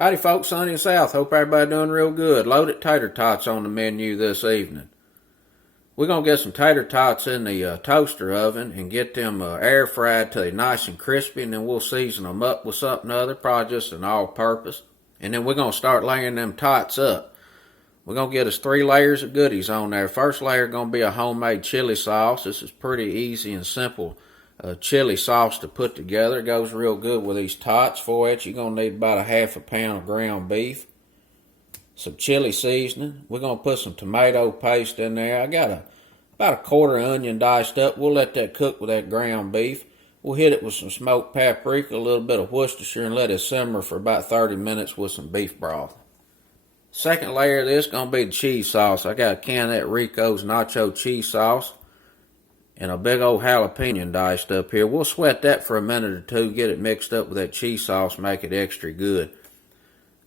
Howdy folks, sunny and south. Hope everybody doing real good. Loaded tater tots on the menu this evening. We're going to get some tater tots in the toaster oven and get them air fried till they're nice and crispy, and then we'll season them up with something other, probably just an all-purpose. And then we're going to start layering them tots up. We're going to get us 3 layers of goodies on there. First layer is going to be a homemade chili sauce. This is pretty easy and simple chili sauce to put together. It goes real good with these tots. For it, you're going to need about a half a pound of ground beef, some chili seasoning. We're going to put some tomato paste in there. I got about a quarter onion diced up. We'll let that cook with that ground beef. We'll hit it with some smoked paprika, a little bit of Worcestershire, and let it simmer for about 30 minutes with some beef broth. Second layer of this is going to be the cheese sauce. I got a can of that Rico's nacho cheese sauce and a big old jalapeno diced up here. We'll sweat that for a minute or two, get it mixed up with that cheese sauce, make it extra good.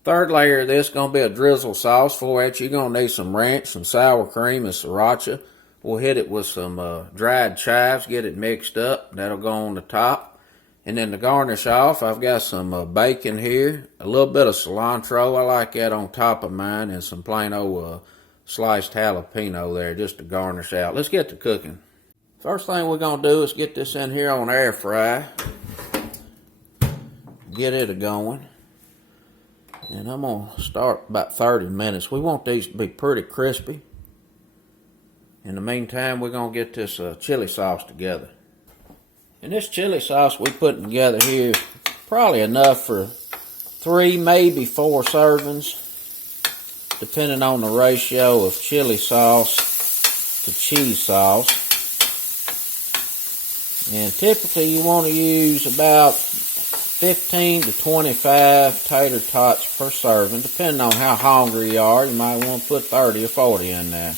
Third layer of this is going to be a drizzle sauce. For it, you're going to need some ranch, some sour cream, and sriracha. We'll hit it with some dried chives, get it mixed up. That'll go on the top. And then to garnish off, I've got some bacon here, a little bit of cilantro. I like that on top of mine, and some plain old sliced jalapeno there just to garnish out. Let's get to cooking. First thing we're going to do is get this in here on air fry. Get it going. And I'm going to start about 30 minutes. We want these to be pretty crispy. In the meantime, we're going to get this chili sauce together. And this chili sauce we putting together here, probably enough for 3, maybe 4 servings, depending on the ratio of chili sauce to cheese sauce. And typically you want to use about 15 to 25 tater tots per serving. Depending on how hungry you are, you might want to put 30 or 40 in there.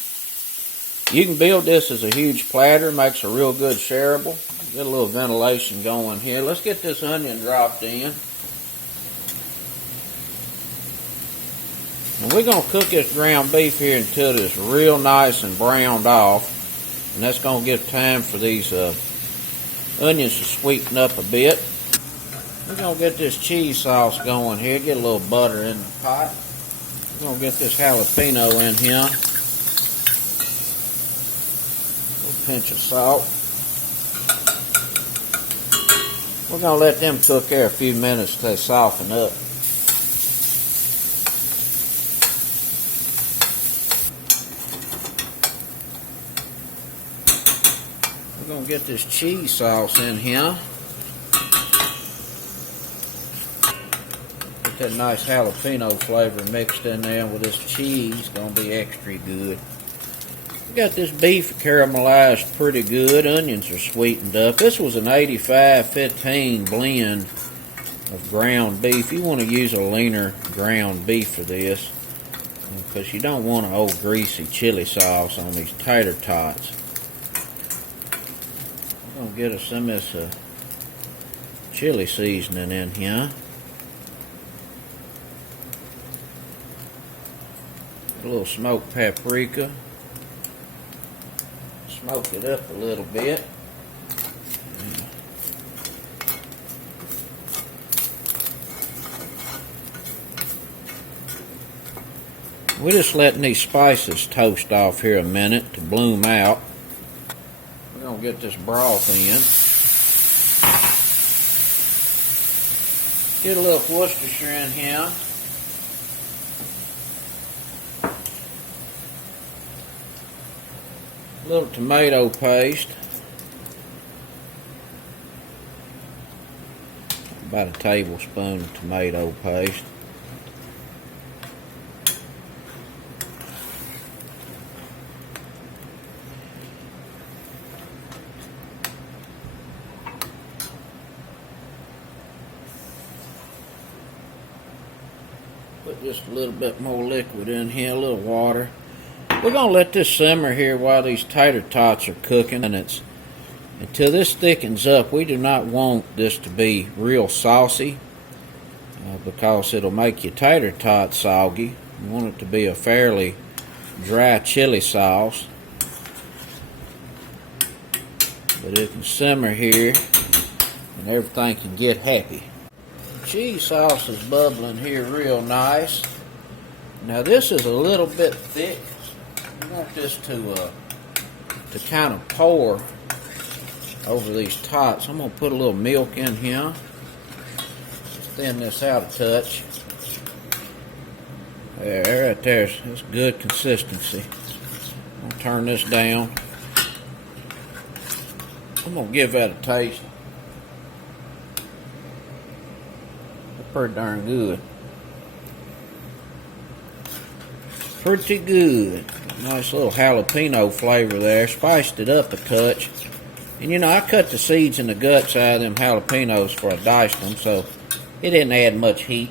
You can build this as a huge platter, makes a real good shareable. Get a little ventilation going here. Let's get this onion dropped in. And we're going to cook this ground beef here until it's real nice and browned off. And that's going to give time for these onions to sweeten up a bit. We're going to get this cheese sauce going here. Get a little butter in the pot. We're going to get this jalapeno in here. A little pinch of salt. We're going to let them cook there a few minutes till they soften up. We're going to get this cheese sauce in here. Get that nice jalapeno flavor mixed in there with this cheese. It's going to be extra good. We got this beef caramelized pretty good. Onions are sweetened up. This was an 85-15 blend of ground beef. You want to use a leaner ground beef for this, because you don't want an old greasy chili sauce on these tater tots. We're going to get us some of this chili seasoning in here. A little smoked paprika. Smoke it up a little bit. We're just letting these spices toast off here a minute to bloom out. We're going to get this broth in. Get a little Worcestershire in here. A little tomato paste. About a tablespoon of tomato paste. Put just a little bit more liquid in here, a little water. We're going to let this simmer here while these tater tots are cooking, and until this thickens up. We do not want this to be real saucy because it'll make your tater tots soggy. We want it to be a fairly dry chili sauce, but it can simmer here and everything can get happy. cheese sauce is bubbling here real nice. Now this is a little bit thick. I want this to kind of pour over these tots. I'm going to put a little milk in here. Thin this out a touch. There, right there. It's good consistency. I'm going to turn this down. I'm going to give that a taste. It's pretty darn good. Pretty good. Nice little jalapeno flavor there. Spiced it up a touch. And you know, I cut the seeds and the guts out of them jalapenos before I diced them, so it didn't add much heat.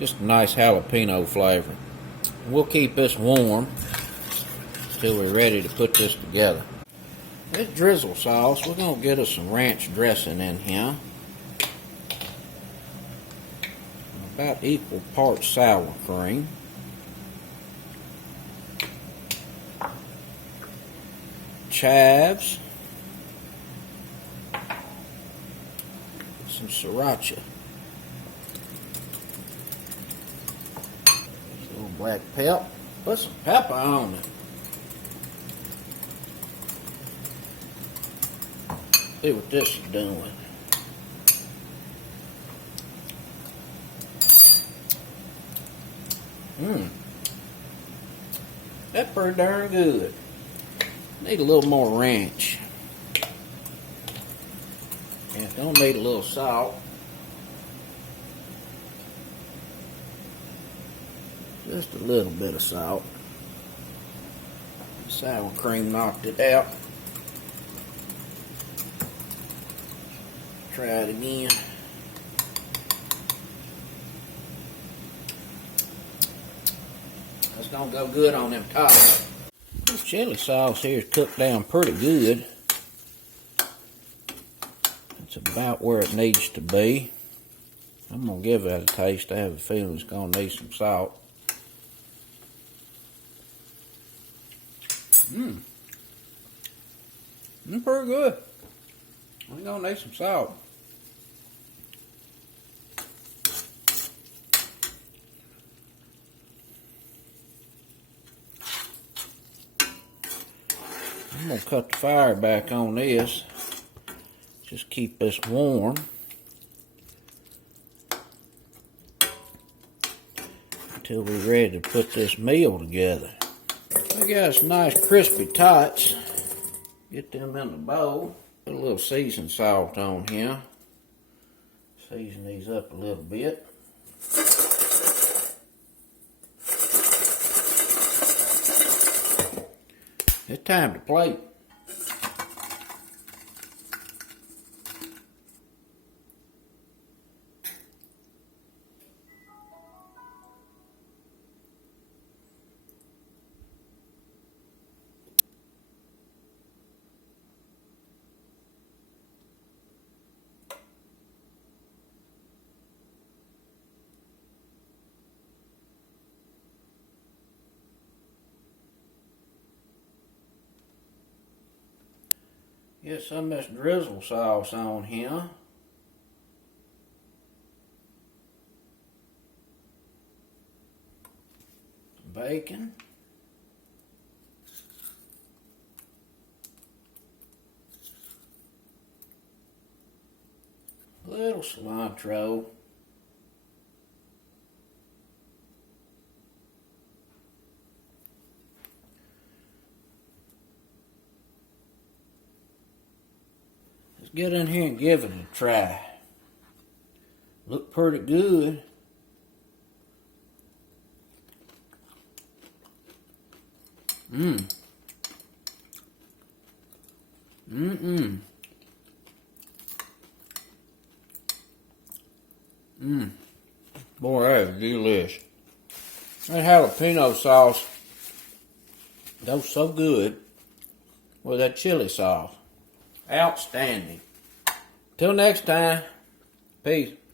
Just a nice jalapeno flavor. We'll keep this warm until we're ready to put this together. This drizzle sauce, we're going to get us some ranch dressing in here. About equal parts sour cream. Chives. Some sriracha. A little black pepper. Put some pepper on it. See what this is doing. That's pretty darn good. Need a little more ranch. Yeah, don't need a little salt. Just a little bit of salt. Sour cream knocked it out. Try it again. That's gonna go good on them tots. This chili sauce here is cooked down pretty good. It's about where it needs to be. I'm gonna give that a taste. I have a feeling it's gonna need some salt. Pretty good. We're gonna need some salt. I'm gonna cut the fire back on this. Just keep this warm until we're ready to put this meal together. We got some nice crispy tots. Get them in the bowl. Put a little seasoned salt on here. Season these up a little bit. It's time to plate. Get some of this drizzle sauce on here. Bacon. A little cilantro. Get in here and give it a try. Look pretty good. Boy, that is delish. That jalapeno sauce goes so good with that chili sauce. Outstanding. Till next time. Peace.